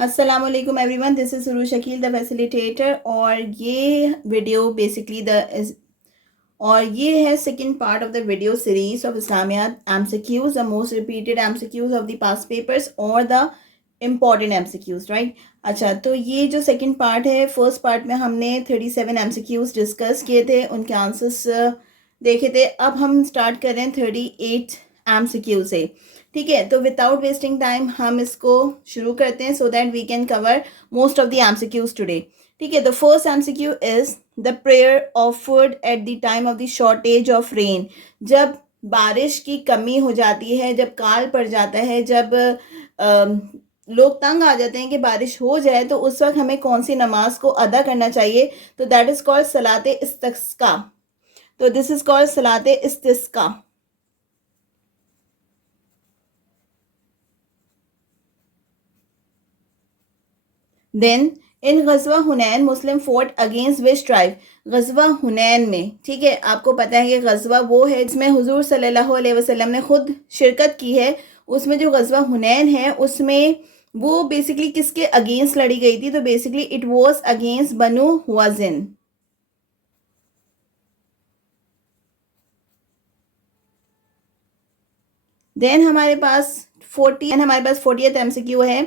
अस्सलाम वालेकुम everyone, this is सुरू शकील द फैसिलिटेटर। और ये वीडियो बेसिकली ये है second part of the video series of Islamiat MCQs, the most repeated MCQs of the past papers और द इम्पॉर्टेंट एमसीक्यूज, राइट। अच्छा, तो ये जो सेकंड पार्ट है, फर्स्ट पार्ट में हमने 37 एमसीक्यूज डिस्कस किए थे, उनके आंसर्स देखे थे। अब हम स्टार्ट कर रहे हैं 38 एमसीक्यू से। ठीक है, तो विदाउट वेस्टिंग टाइम हम इसको शुरू करते हैं so that we can cover most of the MCQs today. ठीक है, the first MCQ is the prayer offered at the time of the shortage of rain. जब बारिश की कमी हो जाती है, जब काल पड़ जाता है, जब लोग तंग आ जाते हैं कि बारिश हो जाए, तो उस वक्त हमें कौन सी नमाज को अदा करना चाहिए? तो दैट इज कॉल्ड सलाते इस्तिस्का। तो दिस इज कॉल्ड सलाते इस्तिस्का। देन इन गजवा Hunain Muslim fought against which tribe. गजवा हुनैन में, ठीक है, आपको पता है कि गजवा वो है जिसमें हुजूर सल्लल्लाहु अलैहि वसल्लम ने खुद शिरकत की है। उसमें जो गजवा हुनैन है उसमें वो बेसिकली किसके अगेंस्ट लड़ी गई थी? तो basically it was against Banu Hawazin. Then हमारे पास 40th एमसीक्यू है।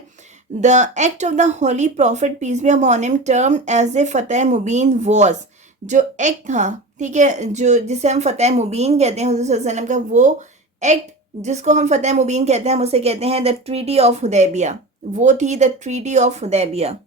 The act of the holy prophet peace be upon him term as a फतेह मुबीन वॉज। जो एक्ट था, ठीक है, जो जिसे हम फतेह मुबीन कहते हैं हुजूर सल्लल्लाहु अलैहि वसल्लम का, वो एक्ट जिसको हम फतेह मुबीन कहते हैं, हम उसे कहते हैं द ट्रीटी ऑफ हुदैबिया। वो थी the treaty of Hudaibiya.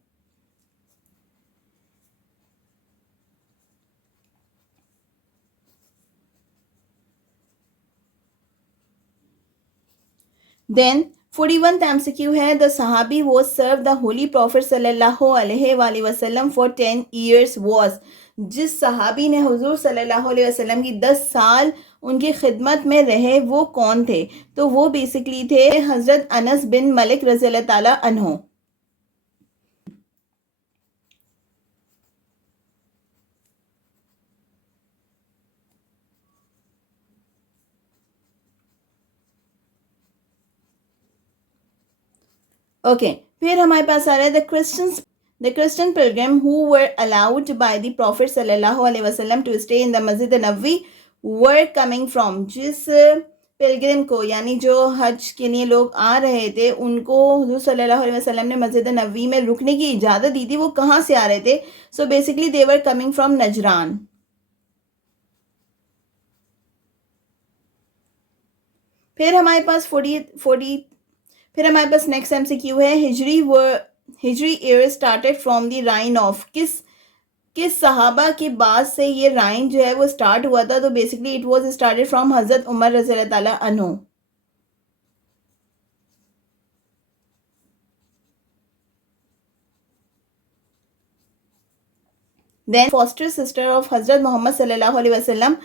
Then 41th MCQ है द सहाबी वो सर्व द होली प्रॉफिट सल्लल्लाहु अलैहि वसल्लम फॉर 10 ईयर्स वॉज। जिस सहाबी ने हुजूर सल्लल्लाहु अलैहि वसल्लम की 10 साल उनकी खिदमत में रहे, वो कौन थे? तो वो बेसिकली थे हजरत अनस बिन मलिक रज़ी अल्लाह ताला अन्हो। ओके, फिर हमारे पास आ रहा है the Christian Pilgrim who were allowed by the profit सल्लल्लाहु अलैहि वसल्लम टू स्टे इन द मस्जिद नबवी वर कमिंग फ्रॉम। जिस पिलग्रिम को, यानी जो हज के लिए लोग आ रहे थे, उनको हुजूर सल्लल्लाहु अलैहि वसल्लम ने मस्जिद नबवी में रुकने की इजाज़त दी थी, वो कहाँ से आ रहे थे? So basically they were coming from Najran. फिर हमारे पास 40 फिर हमारे पास नेक्स्ट एमसीक्यू है हिजरी year started from the reign of. किस सहाबा के बाद से ये राइन जो है वो स्टार्ट हुआ था? तो basically it was started from हजरत उमर रज़ी अल्लाह ताला अन्हु। देन फॉस्टर सिस्टर ऑफ हजरत मोहम्मद सल्लल्लाहु अलैहि वसल्लम।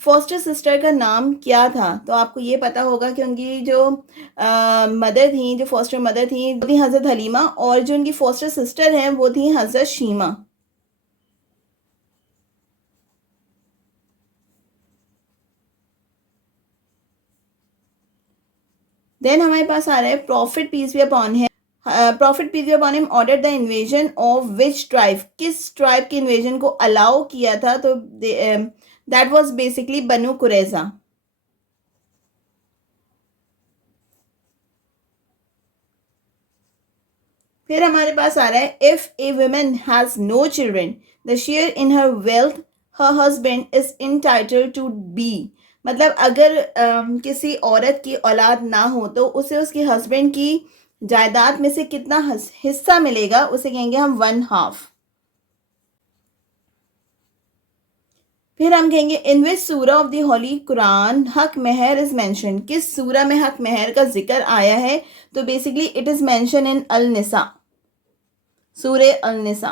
फॉस्टर सिस्टर का नाम क्या था? तो आपको ये पता होगा कि उनकी जो मदर थी, जो फॉस्टर मदर थी, वो थी हजरत हलीमा, और जो उनकी फॉस्टर सिस्टर हैं वो थी हजरत शीमा। देन हमारे पास आ रहा है prophet peace be upon him. Prophet peace be upon him order the invasion of which tribe. किस ट्राइब के इन्वेजन को अलाउ किया था? तो that was basically Banu Qurayza. फिर हमारे पास आ रहा है if a woman has no children the share in her wealth her husband is entitled to be. मतलब अगर किसी औरत की औलाद ना हो तो उसे उसके हस्बैंड की जायदाद में से कितना हिस्सा मिलेगा? उसे कहेंगे हम 1/2। फिर हम कहेंगे इन विच सूरा ऑफ द होली कुरान हक मेहर इज मेंशन। किस सूरा में हक मेहर का जिक्र आया है? तो basically it is mention in Al Nisa, सूरे Al Nisa.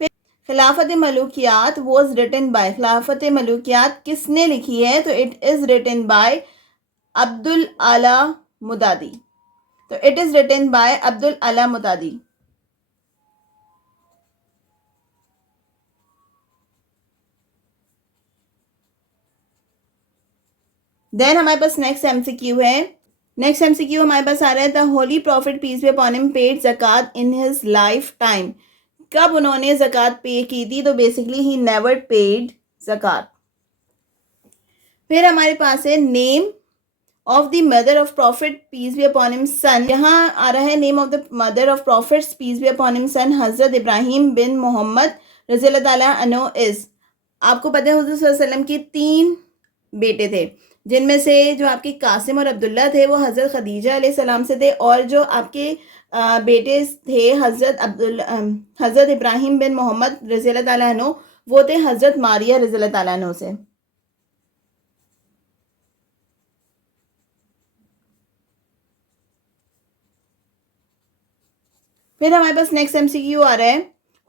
Khilafat Malukiyat was written by. खिलाफत मलूकियात किसने लिखी है? तो it is written by Abdul Ala Maududi. तो it is written by Abdul Ala Maududi. Then हमारे पास नेक्स्ट एमसीक्यू है नेक्स्ट एमसीक्यू हमारे पास आ रहा है, the holy prophet peace be upon him paid ज़कात इन हिज लाइफ टाइम। कब उन्होंने ज़कात पे की थी? तो बेसिकली ही नेवर पेड ज़कात। फिर हमारे पास है name of the mother of prophet peace be upon him son. यहाँ आ रहा है name of the mother of prophet peace be upon him son हजरत इब्राहिम बिन मोहम्मद रज़ी अल्लाह ताला अन्हु इज़। आपको पता है हुज़ूर सल्लल्लाहु अलैहि वसल्लम के 3 बेटे थे, जिनमें से जो आपके कासिम और अब्दुल्ला थे वो हज़रत खदीजा अलैहि सलाम से थे, और जो आपके बेटे थे हज़रत इब्राहिम बिन मोहम्मद रज़ी अल्लाह ताला अन्हु, वो थे हज़रत मारिया रज़ी अल्लाह ताला अन्हु से। फिर हमारे पास नेक्स्ट एमसीक्यू आ रहा है,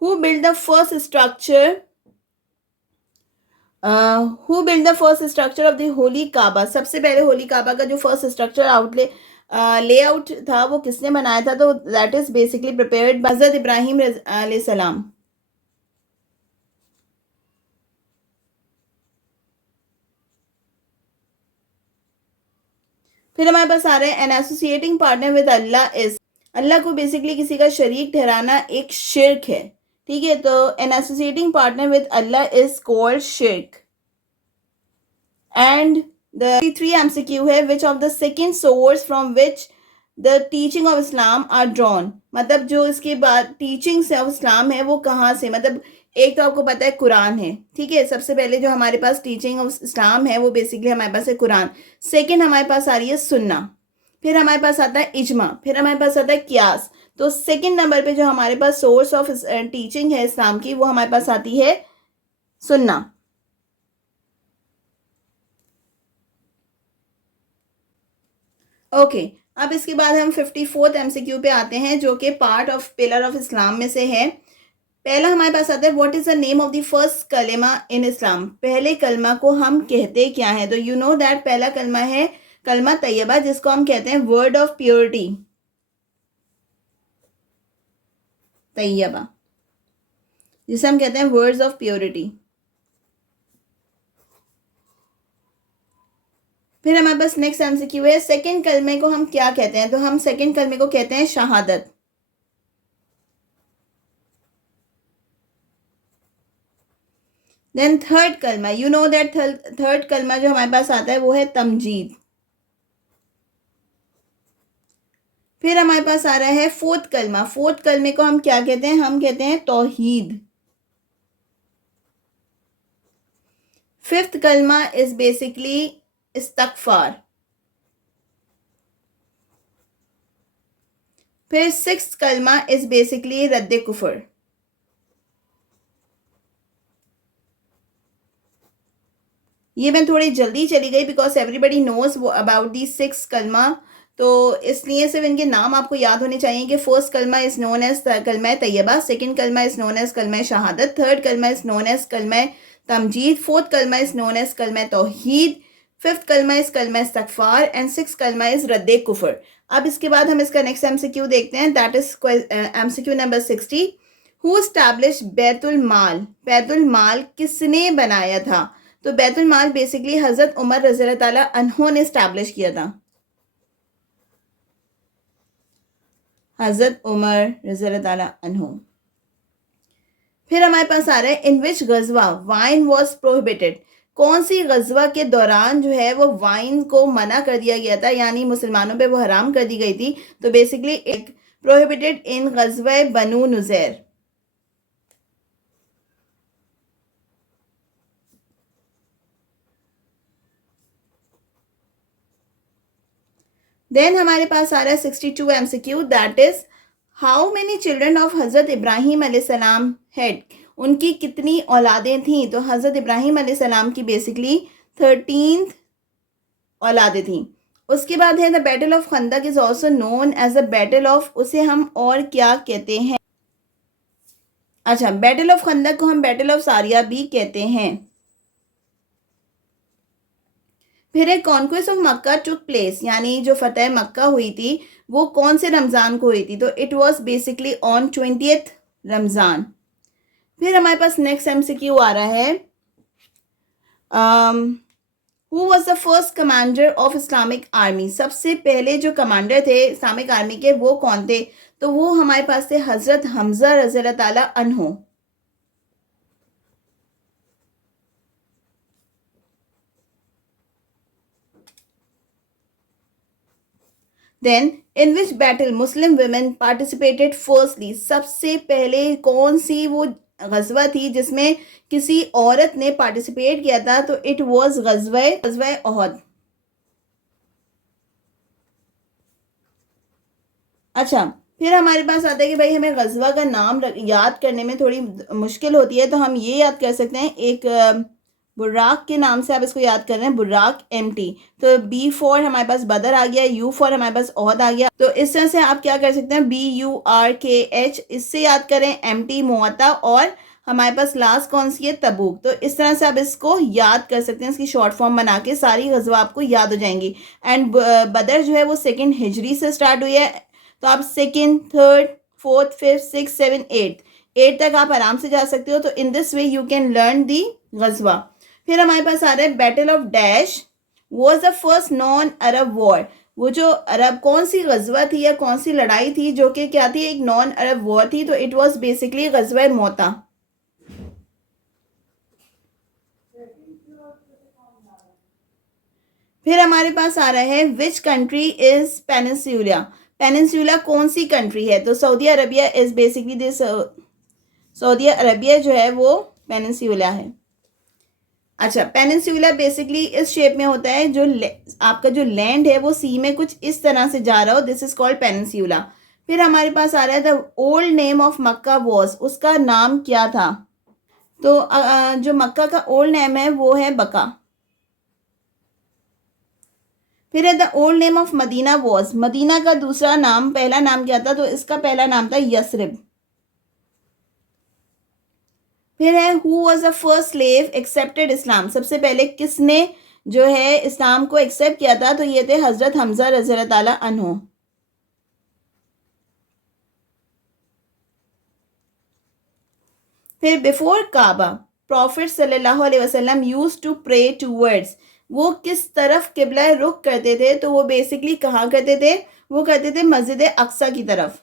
who build the first structure who build the first structure of the holy Kaaba. सबसे पहले होली काबा का जो फर्स्ट स्ट्रक्चर लेआउट था वो किसने बनाया था? तो that is basically prepared by हज़रत इब्राहिम अलैहि सलाम। फिर हमारे पास आ रहे हैं, an associating partner with Allah is. Allah को बेसिकली किसी का शरीक ठहराना एक शिर्क है, ठीक है। तो an associating partner with Allah is called शिर्क। एंड द 3 MCQ है, which of the second source from which the teaching of Islam are drawn. मतलब जो इसके बाद टीचिंग्स ऑफ इस्लाम है वो कहाँ से, मतलब एक तो आपको पता है कुरान है, ठीक है। सबसे पहले जो हमारे पास टीचिंग ऑफ इस्लाम है वो बेसिकली हमारे पास है कुरान। सेकेंड हमारे पास आ रही है सुन्ना। फिर हमारे पास आता है इजमा। फिर हमारे पास आता है कियास। तो सेकेंड नंबर पे जो हमारे पास सोर्स ऑफ टीचिंग है इस्लाम की वो हमारे पास आती है सुन्ना। ओके अब इसके बाद हम 54th MCQ पे आते हैं, जो कि part of pillar of Islam में से है। पहला हमारे पास आता है, what is the name of the first कलेमा इन इस्लाम। पहले कलमा को हम कहते क्या है? तो यू नो दैट पहला कलमा है कलमा तैयबा, जिसको हम कहते हैं वर्ड ऑफ प्योरिटी, तैयबा, जिसे हम कहते हैं वर्ड्स ऑफ प्योरिटी। फिर हमारे पास नेक्स्ट एमसीक्यू है, सेकंड कलमे को हम क्या कहते हैं? तो हम सेकंड कलमे को कहते हैं शहादत। देन थर्ड कलमा, यू नो दैट थर्ड कलमा जो हमारे पास आता है वो है तमजीद। फिर हमारे पास आ रहा है फोर्थ कलमा। फोर्थ कलमे को हम क्या कहते हैं? हम कहते हैं तौहीद। फिफ्थ कलमा इज बेसिकली इस्तगफार। फिर सिक्स्थ कलमा इज बेसिकली रद्द कुफर। ये मैं थोड़ी जल्दी चली गई because everybody knows about the 6 कलमा, तो इसलिए सिर्फ इनके नाम आपको याद होने चाहिए कि फर्स्ट कलमा इज नोन एज कलमा तैयबा, सेकंड कलमा इज नोन एज कलमा शहादत, थर्ड कलमा इज नोन एज कलमा तमजीद, फोर्थ कलमा इज नोन एज कलमा तौहीद, फिफ्थ कलमा इज कलमा इस्तगफार एंड सिक्स कलमा इज रद्द कुफर। अब इसके बाद हम इसका नेक्स्ट एमसीक्यू देखते हैं, that is MCQ number 60। Who establish बैतुल माल। बैतुल माल किसने बनाया था? तो बैतुल माल बेसिकली हजरत उमर रज़ी अल्लाह ताला अन्हु ने एस्टैब्लिश किया था। हजरत उमर रज़ी अल्लाह ताला अन्हु। फिर हमारे पास आ रहा है, इन विच गजवा वाइन वॉज प्रोहिबिटेड। कौन सी गजवा के दौरान जो है वो वाइन को मना कर दिया गया था, यानी मुसलमानों पे वो हराम कर दी गई थी? तो बेसिकली एक प्रोहिबिटेड इन गजवा बनु नुज़ैर। देन हमारे पास आ रहा है 62 MCQ, that is how many children of हजरत इब्राहिम अलैहिस्सलाम हैड। उनकी कितनी औलादें थीं? तो हजरत इब्राहिम अलैहिस्सलाम की बेसिकली 13 औलादें थीं। उसके बाद है the battle of Khandaq is also known as the battle of, उसे हम और क्या कहते हैं? अच्छा, बैटल ऑफ खंदक को हम बैटल ऑफ सारिया भी कहते हैं। फिर एक conquest of Mecca took place, यानी जो फतेह मक्का हुई थी वो कौन से रमज़ान को हुई थी? तो it was basically on 20th Ramzan. फिर हमारे पास नेक्स्ट MCQ आ रहा है, who was the first commander of Islamic army, सबसे पहले जो कमांडर थे इस्लामिक आर्मी के वो कौन थे? तो वो हमारे पास थे हजरत हमजा रज़ी अल्लाह ताला अन्हु। Then in which battle Muslim women participated firstly, सबसे पहले कौन सी वो गजवा थी जिसमें किसी औरत ने पार्टिसिपेट किया था? तो इट वॉज गजवा ओहद। अच्छा, फिर हमारे पास आता है कि भाई हमें गजवा का नाम याद करने में थोड़ी मुश्किल होती है, तो हम ये याद कर सकते हैं, एक बुर्राक के नाम से आप इसको याद कर रहे हैं, बुर्राक एमटी। तो बी फॉर हमारे पास बदर आ गया, यू फॉर हमारे पास ओहद आ गया। तो इस तरह से आप क्या कर सकते हैं, BURKH इससे याद करें, एमटी मुअत्ता, और हमारे पास लास्ट कौन सी है, तबूक। तो इस तरह से आप इसको याद कर सकते हैं, इसकी शॉर्ट फॉर्म बना के सारी गजवा आपको याद हो जाएंगी। एंड बदर जो है वो 2nd हिजरी से स्टार्ट हुई है, तो आप 2nd, 3rd, 4th, 5th, 6th, 7th, 8th तक आप आराम से जा सकते हो। तो in this way you can learn the गजवा। फिर हमारे पास आ रहा है battle of dash was the first non Arab war. वो जो अरब कौन सी गजवा थी या कौन सी लड़ाई थी जो कि क्या थी, एक नॉन अरब वॉर थी? तो इट वॉज बेसिकली गजवा मोता। फिर हमारे पास आ रहा है which country is peninsula. Peninsula कौन सी कंट्री है? तो Saudi Arabia is basically this, Saudi Arabia जो है वो पेनिनसुला है। अच्छा, पेनिनसुला बेसिकली इस शेप में होता है, जो आपका जो लैंड है वो सी में कुछ इस तरह से जा रहा हो, दिस इज कॉल्ड पेनिनसुला। फिर हमारे पास आ रहा है the old name of Mecca was, उसका नाम क्या था? तो जो मक्का का ओल्ड नेम है वो है बका। फिर है the old name of Medina was, Medina का दूसरा नाम, पहला नाम क्या था? तो इसका पहला नाम था यसरिब। फिर है who was the first slave accepted Islam, सबसे पहले किसने जो है इस्लाम को एक्सेप्ट किया था? तो ये थे हजरत हमजा रज़ी अल्लाह ताला अन्हु। फिर बिफोर काबा प्रॉफिट सल्लल्लाहु अलैहि वसल्लम यूज्ड टू प्रे टूवर्ड्स, वो किस तरफ किबला रुख करते थे? तो वो बेसिकली कहाँ करते थे? वो करते थे मस्जिद अक्सा की तरफ।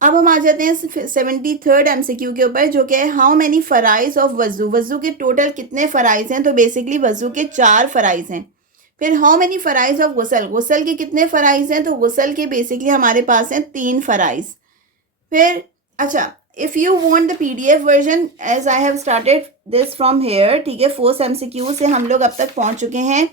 अब हम आ जाते हैं 73rd MCQ के ऊपर, जो कि है हाउ मैनी फ़राइज़ ऑफ वज़ू, वज़ू के टोटल कितने फ़राइज़ हैं? तो बेसिकली वज़ू के 4 फ़राइज़ हैं। फिर हाउ मैनी फ़राइज़ ऑफ गुसल, गुसल के कितने फ़राइज़ हैं? तो गुसल के बेसिकली हमारे पास हैं 3 फ़राइज़। फिर अच्छा, if you want the PDF version as I have started this from here, ठीक है, 4th MCQ से हम लोग अब तक पहुंच चुके हैं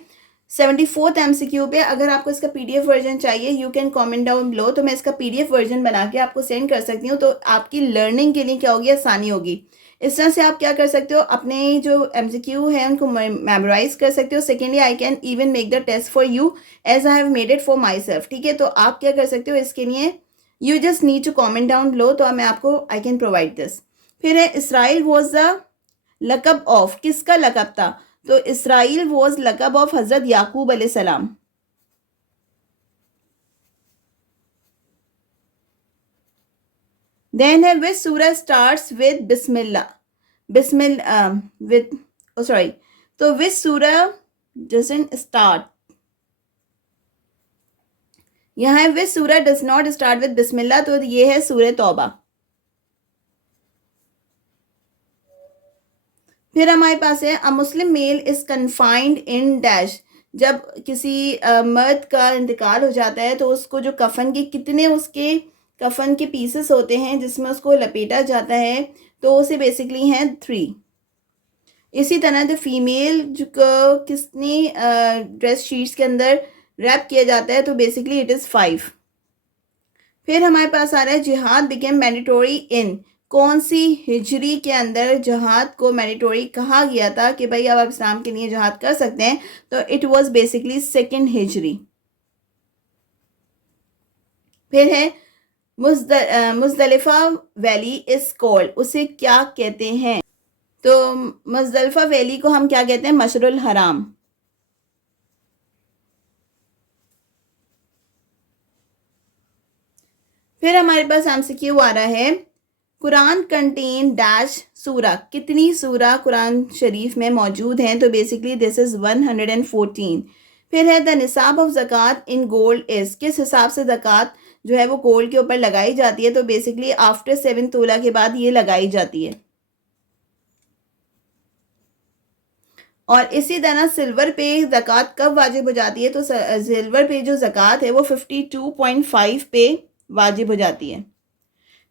74th MCQ पे। अगर आपको इसका PDF वर्जन चाहिए you can comment down below, तो मैं इसका PDF वर्जन बना के आपको सेंड कर सकती हूँ। तो आपकी लर्निंग के लिए क्या होगी, आसानी होगी। इस तरह से आप क्या कर सकते हो, अपने जो MCQ है उनको मेमोराइज कर सकते हो। Secondly I can even make the test for you as I have made it for myself, ठीक है। तो आप क्या कर सकते हो इसके लिए, you just need to comment down below, तो मैं आपको आई कैन प्रोवाइड दिस। फिर है इसराइल वॉज द लकब ऑफ, किसका लकब था? तो इसराइल वॉज लकब ऑफ हजरत याकूब अलैहिस्सलाम। देन है विच सूरह स्टार्ट्स विद बिस्मिल्लाह, विद सॉरी, तो विच सूरह डजंट स्टार्ट, यहाँ है विच सूरह डज नॉट स्टार्ट विद बिस्मिल्लाह, तो ये है सूरह तौबा। फिर हमारे पास है a Muslim male is confined in dash, जब किसी मर्द का इंतकाल हो जाता है तो उसको जो कफन के कितने उसके कफन के पीसेस होते हैं जिसमें उसको लपेटा जाता है, तो उसे बेसिकली हैं 3। इसी तरह द फीमेल जो कितनी ड्रेस शीट्स के अंदर रैप किया जाता है, तो बेसिकली इट इज़ 5। फिर हमारे पास आ रहा है जिहाद बिकेम मैंडेटरी इन, कौन सी हिजरी के अंदर जहाद को मैंडेटरी कहा गया था कि भाई अब आप इस्लाम के लिए जहाद कर सकते हैं? तो इट वाज बेसिकली 2nd हिजरी। फिर है मुजदलिफा वैली इज कॉल्ड, उसे क्या कहते हैं? तो मुजदलिफा वैली को हम क्या कहते हैं? मशरुल हराम। फिर हमारे पास एमसीक्यू आ रहा है, कुरान कंटेन डैश सूरा, कितनी सूरा कुरान शरीफ में मौजूद हैं, तो बेसिकली दिस इज़ 114। फिर है द निसाब ऑफ ज़कात इन गोल्ड इज़, किस हिसाब से ज़कात जो है वो गोल्ड के ऊपर लगाई जाती है, तो बेसिकली आफ्टर 7 तोला के बाद ये लगाई जाती है। और इसी तरह सिल्वर पे ज़कात कब वाजिब हो जाती है, तो सिल्वर पे जो ज़कात है वो 52.5 पे वाजिब हो जाती है।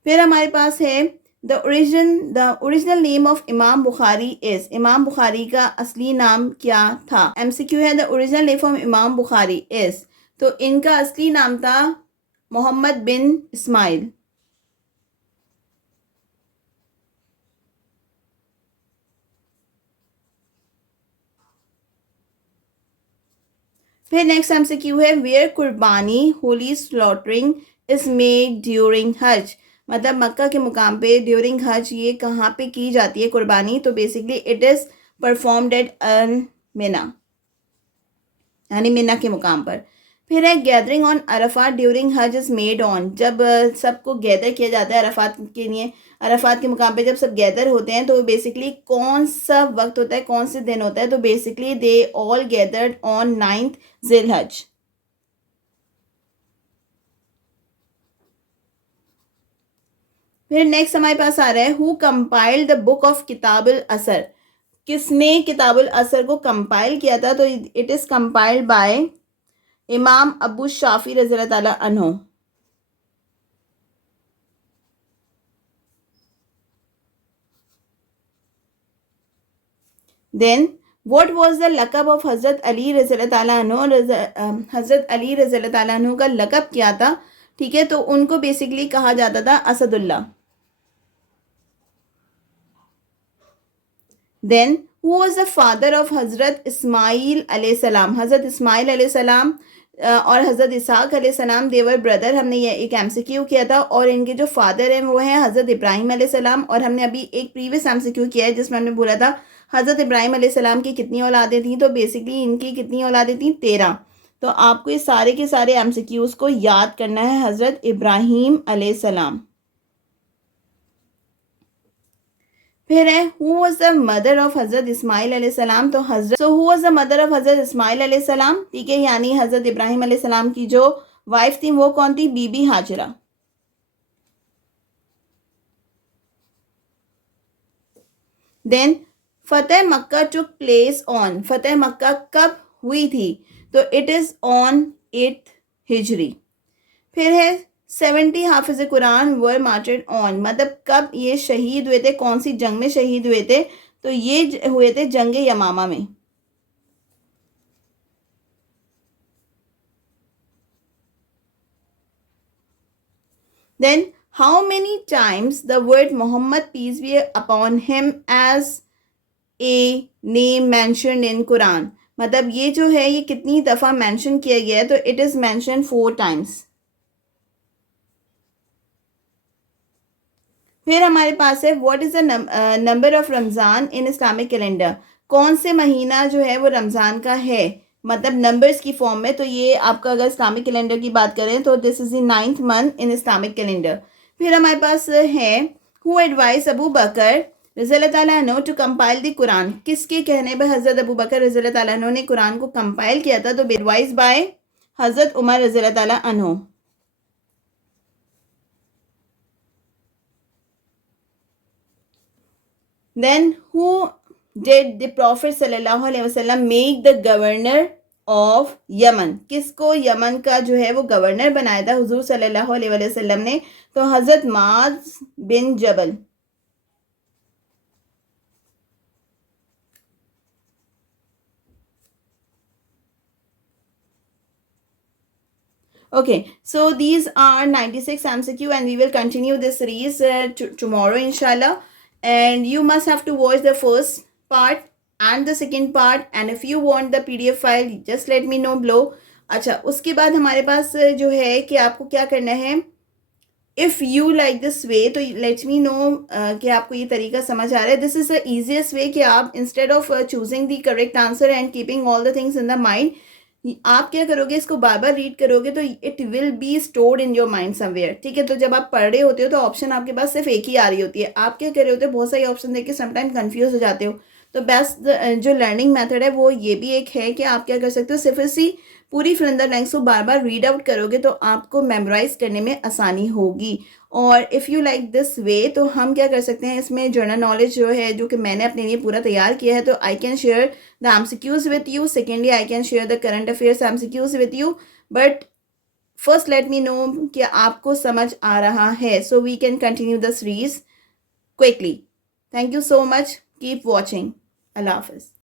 फिर हमारे पास है द ओरिजिनल नेम ऑफ इमाम बुखारी इज़, इमाम बुखारी का असली नाम क्या था। एमसीक्यू है द ओरिजिनल नेम ऑफ इमाम बुखारी इज़, तो इनका असली नाम था मोहम्मद बिन इस्माइल। फिर नेक्स्ट एमसीक्यू है वेयर कुर्बानी Holi slaughtering is made during हज, मतलब मक्का के मुकाम पे ड्यूरिंग हज ये कहाँ पे की जाती है कुर्बानी, तो basically it is performed at Mina, यानी मिना के मुकाम पर। फिर है गैदरिंग ऑन अरफात ड्यूरिंग हज इज़ मेड ऑन, जब सबको गैदर किया जाता है अरफात के लिए, अरफात के मुकाम पे जब सब गैदर होते हैं तो बेसिकली कौन सा वक्त होता है, कौन से दिन होता है, तो basically they all gathered on 9th ज़िलहज। फिर नेक्स्ट हमारे पास आ रहा है who compiled the book of किताबुल असर, किसने किताबुल असर को कंपाइल किया था, तो इट इज़ कंपाइल्ड बाय इमाम अबू शाफी रज़ी अल्लाह ताला अन्हु। देन व्हाट वाज द लकब ऑफ हज़रत अली रज़ी अल्लाह ताला अन्हु, हज़रत अली रज़ी अल्लाह ताला अन्हु का लकब क्या था, ठीक है, तो उनको बेसिकली कहा जाता था Asadullah. Then who was the father of हज़रत इस्माइल अलैहिस्सलाम, हज़रत इस्माइल अलैहिस्सलाम और हज़रत इसहाक अलैहिस्सलाम देवर ब्रदर, हमने ये एक एमसीक्यू किया था, और इनके जो फादर हैं वो हैं हज़रत इब्राहिम अलैहिस्सलाम, और हमने अभी एक प्रीवियस एमसीक्यू किया है जिसमें हमने बोला था हज़रत इब्राहिम अलैहिस्सलाम की कितनी औलादें थीं, तो बेसिकली इनकी कितनी औलादें थीं, 13। तो आपको ये सारे के सारे एमसीक्यूज़ को याद करना है, हज़रत इब्राहिम अलैहिस्सलाम। फिर है who was the mother of हज़रत इस्माइल अलैहिस्सलाम, तो who was the mother of हज़रत इस्माइल अलैहिस्सलाम, ठीक है, यानी हज़रत इब्राहिम अलैहिस्सलाम की जो वाइफ थी वो कौन थी, बीबी हाजरा। देन फतेह मक्का टुक प्लेस ऑन, फतेह मक्का कब हुई थी, तो इट इज़ ऑन 8th हिजरी। फिर है 70 हाफिज कुरान वर मार्टेड ऑन, मतलब कब ये शहीद हुए थे, कौन सी जंग में शहीद हुए थे, तो ये हुए थे जंग यमामा में। Then how many times the word Muhammad peace be upon him as a name mentioned in Quran, मतलब ये जो है ये कितनी दफ़ा मेंशन किया गया है, तो इट इज़ मेंशन 4 टाइम्स। फिर हमारे पास है what is the number of Ramzan in Islamic calendar, कौन से महीना जो है वो रमज़ान का है, मतलब नंबर्स की फॉर्म में, तो ये आपका अगर इस्लामिक कैलेंडर की बात करें तो this is the 9th month in Islamic calendar. फिर हमारे पास है हु एडवाइस अबू बकर रज़ी अल्लाह ताला अन्हु टू कंपाइल द कुरान, किसके कहने पर हज़रत अबू बकर रज़ी अल्लाह ताला अन्हु ने कुरान को कंपाइल किया था, तो एडवाइस बाय हज़रत उमर रज़ी अल्लाह ताला अन्हु। Then who did the Prophet सल्लल्लाहु अलैहि वसल्लम make the governor of Yemen, किसको यमन का जो है वो गवर्नर बनाया था हुजूर सल्लल्लाहु अलैहि वसल्लम ने, तो हज़रत माज बिन जबल। Okay, so these are 96 MCQ and we will continue this series tomorrow inshallah, and you must have to watch the first part and the second part, and if you want the PDF file just let me know below. अच्छा, उसके बाद हमारे पास जो है कि आपको क्या करना है, if you like this way तो लेट मी नो कि आपको ये तरीका समझ आ रहा है। This is the easiest way कि आप instead of choosing the correct answer and keeping all the things in the mind, आप क्या करोगे, इसको बार बार रीड करोगे तो it will be stored in your mind somewhere, ठीक है। तो जब आप पढ़ रहे होते हो तो ऑप्शन आपके पास सिर्फ एक ही आ रही होती है, आप क्या कर रहे होते हो, बहुत सारे ऑप्शन देख के समटाइम कंफ्यूज हो जाते हो। तो बेस्ट जो लर्निंग मेथड है वो ये भी एक है कि आप क्या कर सकते हो, सिर्फ इसी पूरी फिलिंदर लाइन्स को बार बार रीड आउट करोगे तो आपको मेमोराइज करने में आसानी होगी। और if you like this way तो हम क्या कर सकते हैं, इसमें जनरल नॉलेज जो है जो कि मैंने अपने लिए पूरा तैयार किया है, तो I can share the MCQs with you. Secondly, I can share the current affairs MCQs with you. But first, let me know कि आपको समझ आ रहा है. So we can continue the series quickly. Thank you so much. Keep watching. Allah Hafiz.